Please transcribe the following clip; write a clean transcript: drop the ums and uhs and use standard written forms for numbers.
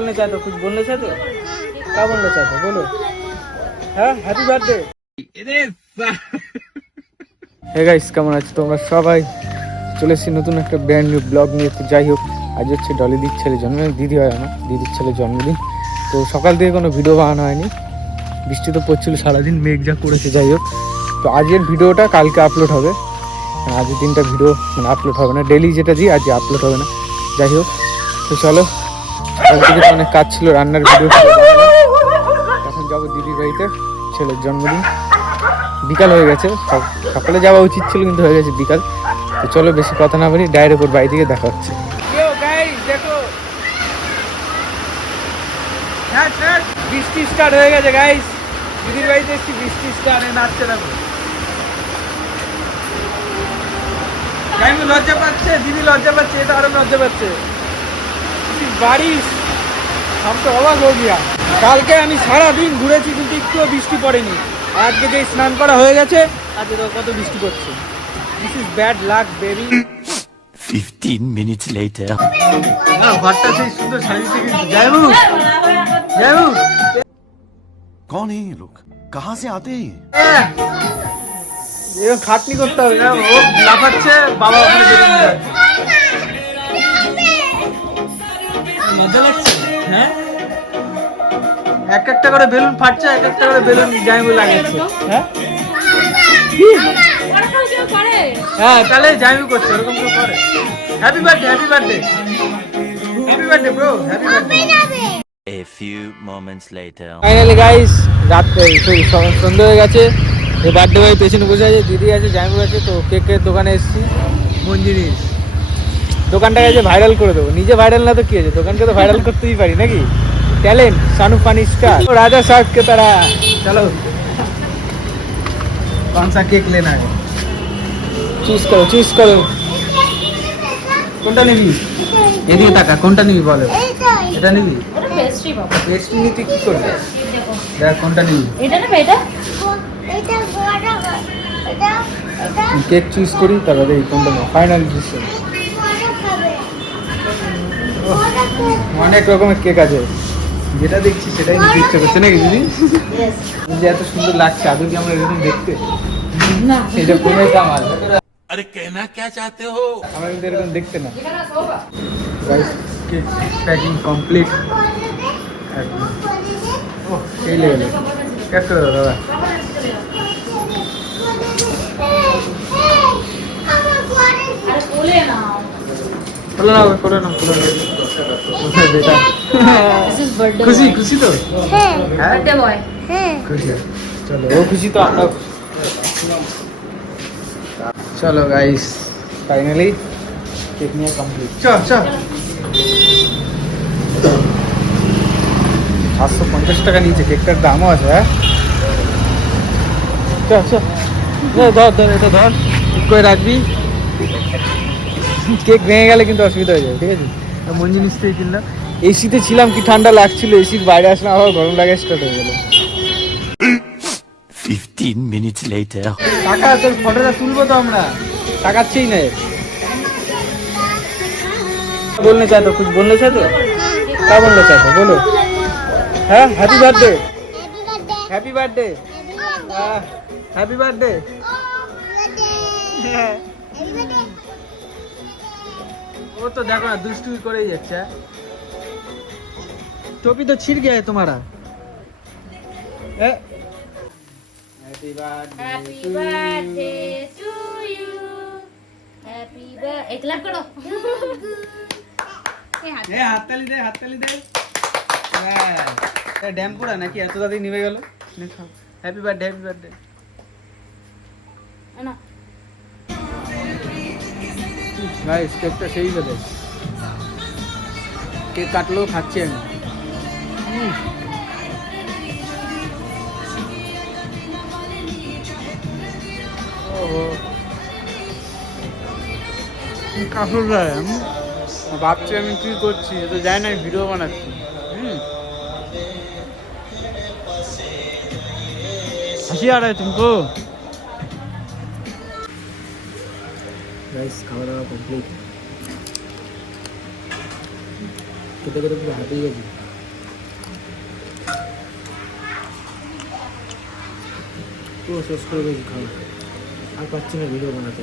बोलना चाहते हो? कुछ बोलना चाहते हो? क्या बोलना चाहते हो? बोलो। हाँ, हैप्पी बर्थडे। হে গাইস, কেমন আছো তোমরা সবাই? চলে এসেছি নতুন একটা ব্র্যান্ড নিউ ব্লগ নিয়ে। তো যাই হোক, আজ হচ্ছে ডলিদির ছেলের জন্মদিন। দিদি হয় আমার, দিদির ছেলের জন্মদিন। তো সকাল থেকে কোনো ভিডিও বানানো হয়নি, বৃষ্টি তো পড়ছিল সারাদিন, মেঘ যা করেছে। যাই হোক, তো আজকের ভিডিওটা কালকে আপলোড হবে। আজকের দিনটা ভিডিও মানে আপলোড হবে না, ডেলি যেটা দিই আজকে আপলোড হবে না। যাই হোক, তো চলো, সকাল থেকে তো অনেক কাজ ছিল, রান্নার ভিডিও। এখন যাবো দিদির বাড়িতে, ছেলের জন্মদিন। বিকাল হয়ে গেছে, সকালে যাওয়া উচিত ছিল কিন্তু হয়ে গেছে বিকাল। তো চলো, বেশি কথা না বলি, ডাইরেক্ট ওর বাড়ি থেকে দেখা হচ্ছে। বৃষ্টি স্টার্ট হয়ে গেছে গাইস, দিদির বাড়িতে এসেছি, বৃষ্টি স্টার্ট নাচছে না। লজ্জা পাচ্ছে, দিদি লজ্জা পাচ্ছে, এটা আরো লজ্জা পাচ্ছে। বারিশ আমি তো অবাক হয়ে গিয়া। কালকে আমি সারাদিন ঘুরেছি কিন্তু একটুও বৃষ্টি পড়েনি। আজকে যে স্নান করা হয়ে গেছে, আজকে তো কত বৃষ্টি পড়ছে। This is bad luck baby. 15 minutes later. না, ঘরটা সেই সুন্দর সাজিয়েছে কিন্তু। জয়বু, জয়বু, कौन है ये लोग? कहाँ से आते हैं? এরকম খাটনি করতে হবে না। ও লাফাচ্ছে, বাবা ওখানে বেরোতে যাচ্ছে। মজা লাগছে, হ্যাঁ। এক একটা করে বেলুন ফাটছে, এক একটা করে বেলুন জাইমু লাগাচ্ছে। হ্যাঁ হ্যাঁ, তাহলে জাইমু করছে, ওরকম কেউ করে। Happy birthday, happy birthday, happy birthday bro, happy birthday. A few moments later. Finally guys, রাত সন্ধ্যা হয়ে গেছে। এই বার্থডে বয় পেছনে বসে আছে, দিদি আছে, জাইমু আছে। তো কেকের দোকানে এসেছি, কোন জিনিস দোকানটাকে যে ভাইরাল করে দেবো। নিজে ভাইরাল না তো কি আছে, দোকানকে তো ভাইরাল করতেই পারি নাকি। टैलेंट सानू पानी स्टार राजा साहब की तरह। चलो, कौन सा केक लेना है? चूज करो, चूज करो। কোনটা নিবি? এদিকে তাকা, কোনটা নিবি বলো? এটা নিবি? ওটা পেস্ট্রি বাবা। পেস্ট্রি নিতে কি করবে? দেখ কোনটা নিবি। এটা নেবে, এটা কেক চুজ করি, তারপরে এই কোনটা নেব, ফাইনাল ডিসিশন। অনেক রকমের কেক আছে, যেটা দেখছি সেটাই নিতে ইচ্ছে করছে নাকি দিদি? যে এত সুন্দর লাগছে, আদৌ কি আমরা এরকম দেখতে? না, এটা কোনের কামাল। अरे कहना क्या चाहते हो? আমরা কিন্তু এরকম দেখতে না। Guys, cake packing complete. ও এই লেভেলে কেক করে দাও দাদা। আরে কোলে নাও। খোলো না, খোলো না, খোলো না বেটা। This is birthday. খুশি, খুশি তো? হ্যাঁ, বার্থডে বয়। খুশি। চলো, ও খুশি তো আমরা। চলো গাইস, ফাইনালি কেক নিয়ে কমপ্লিট। চল চল। 750 টাকা নিয়েছে, কেকটার দামও আছে। হ্যাঁ চল চল, ধর ধর, এটা ধর, ঠিক করে রাখবি। কেক ভেঙে গেলে কিন্তু অসুবিধা হয়ে যাবে, ঠিক আছে? এমন জিনিস থেকে কিনলাম। এসিতে ছিলাম, কি ঠান্ডা লাগছিল, এসির বাইরে আসলাম, আবার গরম লাগা স্টার্ট হয়ে গেল। 15 minutes later. টাকা তোর ফটোটা তুলবো তো আমরা, টাকাচ্ছেই না। बोलना चाहते हो? कुछ बोलना चाहते हो? क्या बोलना चाहते हो? बोलो। हाँ, happy birthday, happy birthday, happy birthday. वो तो देखो ना, दुष्टू करे ही अच्छा। टोपी तो छिड़ गया है तुम्हारा। Happy birthday, happy birthday to you, happy birthday. एक क्लैप करो। হাত তালি দে, হাত তালি দে। ড্যাম পুরা নাকি এত তাড়াতাড়ি নিভে গেল? Happy birthday, happy birthday. না গাইস, কেকটা সেই গেলে, কেক কাটলো, খাচ্ছি আমি। কাপড় গায়ে ভাবছি আমি কি করছি, তো যাই না, আমি ভিডিও বানাচ্ছি। হাসি आ रहा है तुमको? गाइस, खावा दावा कमप्लीट। খেতে খেতে পুরো হাঁপিয়ে গেছি। পুরো শেষ করে দিয়েছি খাওয়া, আর পাচ্ছি না ভিডিও বানাতে।